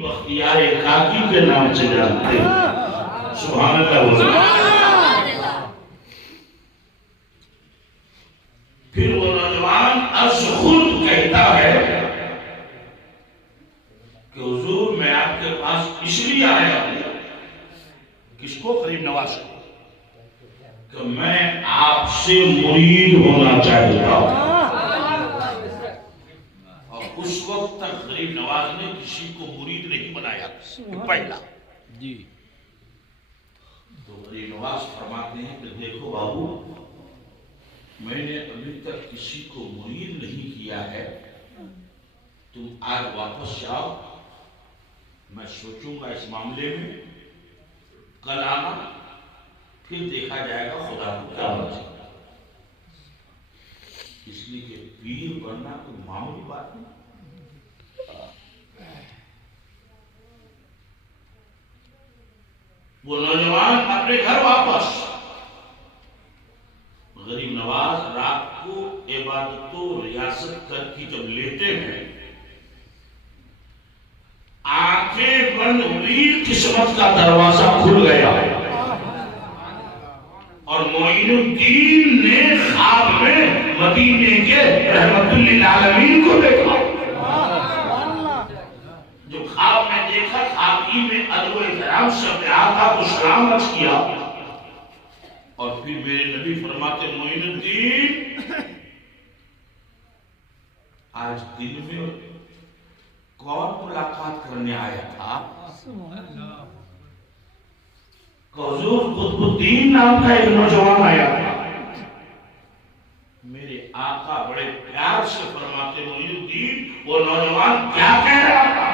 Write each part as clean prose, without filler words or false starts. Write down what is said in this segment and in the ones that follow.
بختیار کاکی کے نام سے جانتے ہیں. سبحان اللہ بولے. پھر وہ نوجوان از خود کہتا ہے کہ حضور میں آپ کے پاس اس لیے آیا ہوں. کس کو؟ غریب نواز کو. کہ میں آپ سے مرید ہونا چاہتا ہوں. اور اس وقت تک غریب نواز نے کسی کو مرید نہیں بنایا پہلا. جی. تو غریب نواز فرماتے ہیں کہ دیکھو بابو، میں نے ابھی تک کسی کو مرید نہیں کیا ہے. تم آج واپس جاؤ، میں سوچوں گا اس معاملے میں. کل آنا، پھر دیکھا جائے گا خدا کو کیا ہونا. اس لیے کہ پیر بننا کوئی معمولی بات نہیں. وہ نوجوان اپنے گھر واپس. غریب نواز رات کو عبادت و ریاست کر کے جب لیتے ہیں، آنکھیں بند ہوئی، قسمت کا دروازہ کھل گیا اور معین الدین نے خواب میں مدینے کے رحمت للعالمین کو دیکھا. جو خواب میں دیکھا، خواب ہی میں ادب و احترام سے اپنے آقا کو سلام عرض کیا. اور پھر میرے نبی فرماتے معین الدین، آج دن میں کون ملاقات کرنے آیا تھا؟ حضور قطب الدین نام کا ایک نوجوان آیا تھا. میرے آقا بڑے پیار سے فرماتے معین الدین، وہ نوجوان کیا کہہ رہا تھا؟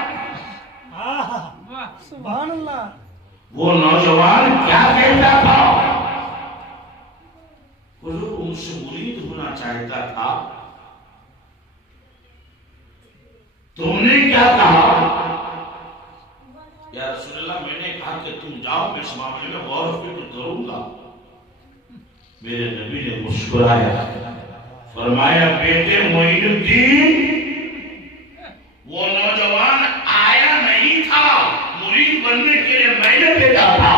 سبحان اللہ. وہ نوجوان کیا کہتا تھا؟ حضور ان سے مرید ہونا چاہتا تھا. تم نے کیا کہا؟ یا رسول اللہ، میں نے کہا کہ تم جاؤ، میں اس معاملے میں غور و فکر کروں گا. میرے نبی نے مسکرایا، فرمایا بیٹے معین الدین، وہ نوجوان آیا نہیں تھا، مرید بننے کے لیے میں نے بھیجا تھا.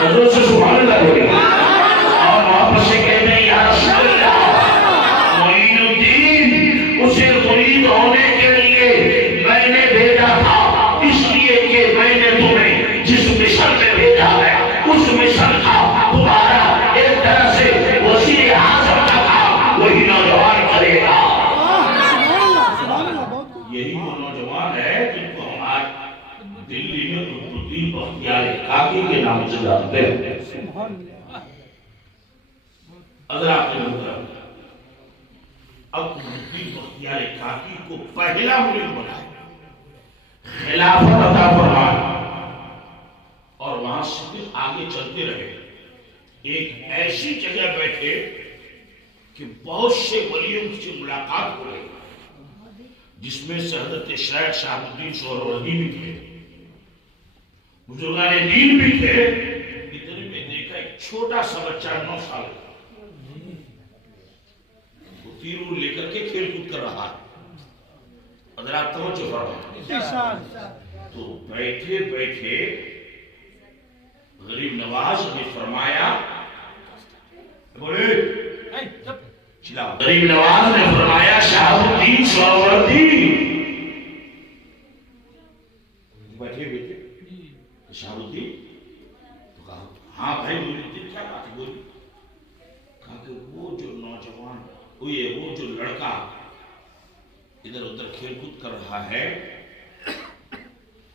حضور سے سبحان اللہ بولے. اور واپس سے کہتے ہیں یا رسول اللہ، معین الدین اسے مرید ہونے کے لیے میں نے بھیجا تھا، اس لیے کہ میں نے تمہیں جس مشن میں بھیجا ہے اس مشن کا تمہارا ایک طرح سے وزیر اعظم کا کام وہی نوجوان کرے گا. یہی وہ نوجوان ہے جن کو ہم آج دلی میں قطب الدین بختیار کاکی کے نام سے جانتے ہیں. اگر آپ نے محترم اب قطب الدین بختیار کاکی کو پہلا مرید بنایا، خلافت عطا فرمایا، اور وہاں سے پھر آگے چلتے رہے. ایک ایسی جگہ بیٹھے کہ بہت سے ولیوں سے ملاقات ہو رہی، جس میں سے حضرت شیخ شہاب الدین سہروردی بھی تھے، بزرگان دین بھی تھے. اتنے میں دیکھا ایک چھوٹا سا بچہ 9 سال کا، وہ تیر لے کر کے کھیل کود کر رہا ہے. حضرات توجہ فرمائیں. تو بیٹھے بیٹھے غریب نواز نے فرمایا، بولے غریب نواز نے فرمایا شہاب الدین سہروردی. بیٹھے بیٹھے شہاب الدین تو کہا ہاں بھائی مجھے کیا بات ہے؟ بولی. کہا کہ وہ جو نوجوان وہ جو لڑکا ادھر ادھر کھیل کود کر رہا ہے،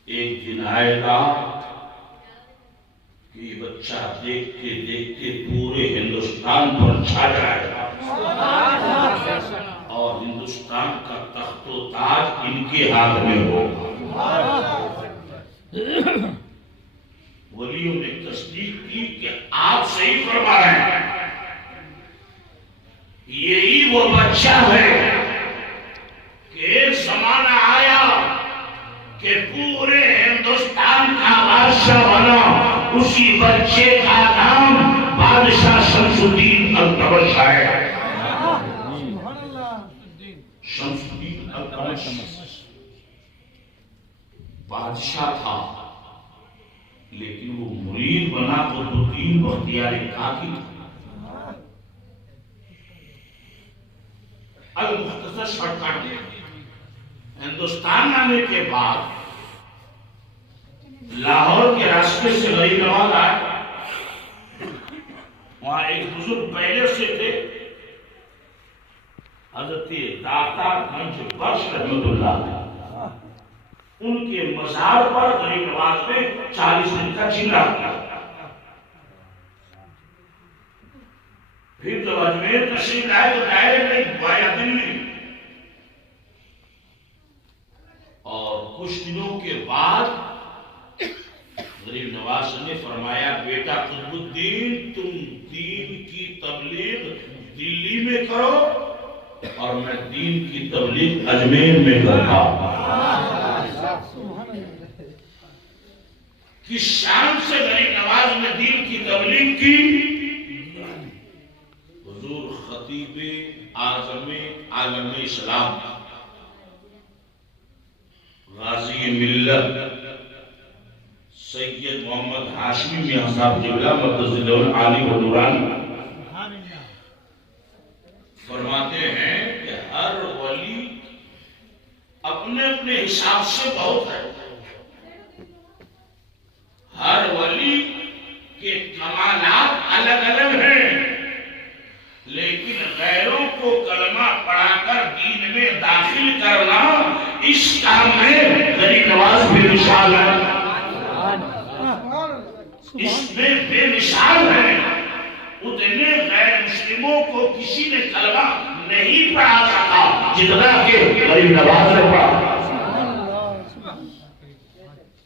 ایک دن آئے گا کہ یہ بچہ دیکھتے دیکھتے پورے ہندوستان پر چھا جائے گا اور ہندوستان کا تخت و تاج ان کے ہاتھ میں ہوگا. ولیوں نے تصدیق کی کہ آپ صحیح فرما رہے ہیں، یہی وہ بچہ ہے کہ ایک زمانہ آیا کہ پورے ہندوستان کا بادشاہ بنا. اسی بچے کا نام بادشاہ شمس الدین التمش ہے. شمس الدین التمش. بادشاہ تھا لیکن وہ مرید بنا قطبالدین بختیار کاکی تھا. المختصر شارٹ کٹ ہندوستان آنے کے بعد لاہور کے راستے سے غریب نواز آئے. وہاں ایک بزرگ پہلے سے تھے حضرت داتا گنج بخش رحمت اللہ علیہ. ان کے مزار پر غریب نواز نے 40 دن کا چندہ کیا. پھر جب اجمیر تشریف لائے تو ڈائریکٹ گوایا دلی اور کچھ دنوں کے بعد غریب نواز نے فرمایا بیٹا قطب الدین تم دین کی تبلیغ دلی میں کرو اور میں دین کی تبلیغ اجمیر میں کرتا ہوں. کس شان سے غریب نواز نے دین کی تبلیغ کی. حضور خطیب اعظم عالم اسلام غازی ملت سید محمد ہاشمی میاں صاحب قبلہ مقدس العالی و نورانی فرماتے ہیں کہ ہر ولی اپنے اپنے حساب سے بہت ہے. ہر ولی کے کمالات الگ الگ ہیں لیکن غیروں کو کلمہ پڑھا کر دین میں داخل کرنا اس کام میں غریب نواز بے مثال ہے. اس میں بے مثال ہے. اتنے غیر مسلموں کو کسی نے کلمہ نہیں پڑھا سکا جتنا کہ غریب نواز نے پڑھا.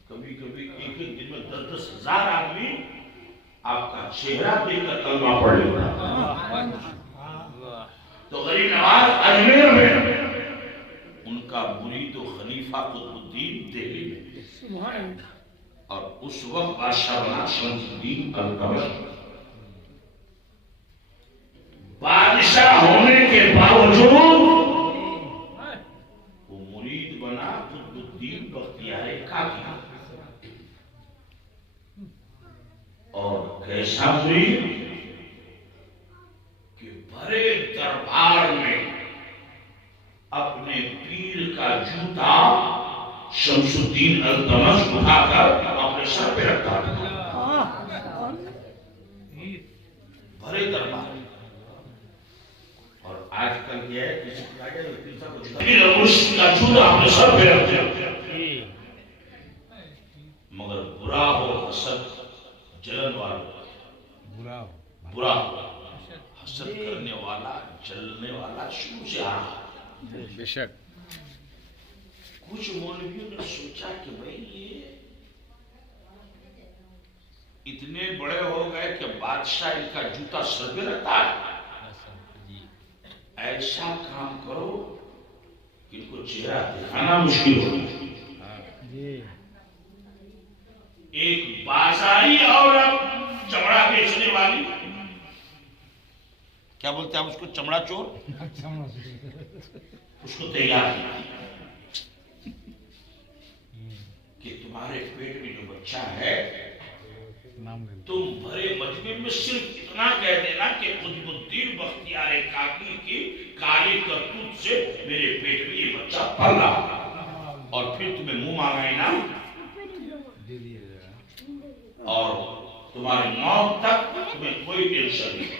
کبھی کبھی ایک ایک دن میں 10-10 ہزار آدمی آپ کا چہرہ دیکھ کر کلمہ پڑھ لیتا. تو غریب نواز اجمیر میں ان کا مرید و خلیفہ قطب الدین دہلی میں اور اس وقت بادشاہ بنا شمس الدین التمش. بادشاہ ہونے کے باوجود وہ مرید بنا قطب الدین بختیار کاکی اور کیسا مرید کہ بھرے دربار میں اپنے پیر کا جوتا شمس الدین التمش اٹھا کر اپنے سر پہ رکھتا تھا. بھرے دربار. اور آج کل کیا ہے کسی کو آگے پیر مرشد کا جوتا اپنے سر پہ رکھتے مگر برا ہو حسد جلن والا برا ہو حسد کرنے والا جلنے والا شروع سے آ رہا. بے شک کچھ مولویوں نے سوچا کہ بھئی یہ اتنے بڑے ہو گئے کہ بادشاہ ان کا جوتا سر پہ رکھتا ہے. ایسا کام کرو کہ ان کو چہرہ دکھانا مشکل ہوگا. ایک بازاری عورت چمڑا بیچنے والی کیا بولتے ہیں اس کو چمڑا چور اس کو تیار کیا کہ تمہارے پیٹ میں جو بچہ ہے تم بھرے مجمع میں صرف اتنا کہہ دینا کہ قطب الدین بختیار کاکی کی کالی کرتوت سے میرے پیٹ میں یہ بچہ پل رہا اور پھر تمہیں منہ مانگا انعام اور تمہاری موت تک تمہیں کوئی ٹینشن نہیں.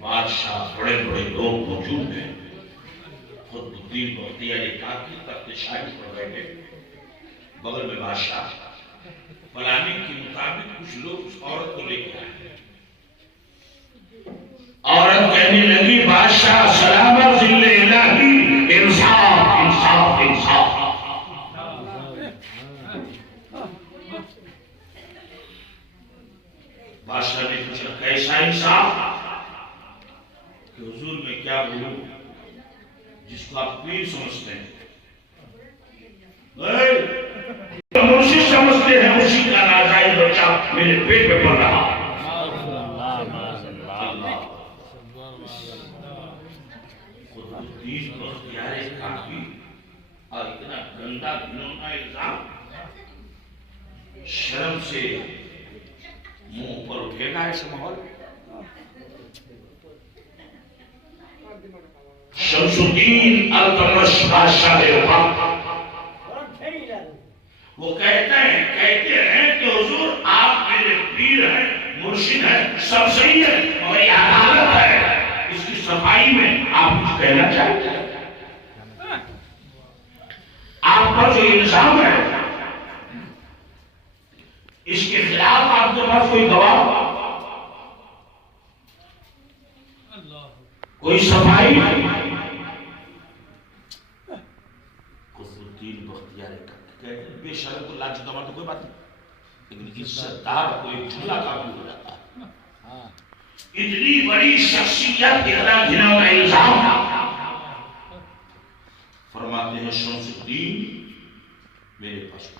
بادشاہ بڑے بڑے لوگ موجود ہیں. قطب الدین بختیار کاکی تخت شاہی پر بیٹھے بغل میں بادشاہ پلاننگ کے مطابق کچھ لوگ اس عورت کو لے کے آئے. عورت کہنے لگی بادشاہ سلامت ذل الہی انصاف انصاف انصاف. بادشاہ نے پوچھا کیسا انصاف کہ حضور میں کیا بولوں جس کو آپ پیر سمجھتے ہیں مرشد سمجھتے ہیں اسی کا ناجائز بچہ میرے پیٹ پہ پڑ رہا. قطب الدین بختیار کاکی اور اتنا گندا گھنونا الزام شرم سے منہ پر اٹھے گا ایسے ماحول؟ شمس الدین التمش بادشاہ وہ کہتے ہیں کہ حضور آپ میرے پیر ہیں، مرشد ہیں، سب صحیح ہے، مگر یہ عدالت ہے، اس کی صفائی میں آپ کچھ کہنا چاہتے ہیں؟ آپ کا جو الزام ہے اس کے خلاف آپ کے پاس کوئی گواہ، کوئی صفائی؟ قطب الدین بختیار کہتے ہیں بے شرم کو لاج گواہ تو کوئی بات نہیں، لیکن عزت دار کوئی جملہ کافی ہو جاتا ہے۔ اتنی بڑی شخصیت اتنا گھناؤنا الزام، فرماتے ہیں شمس الدین میرے پاس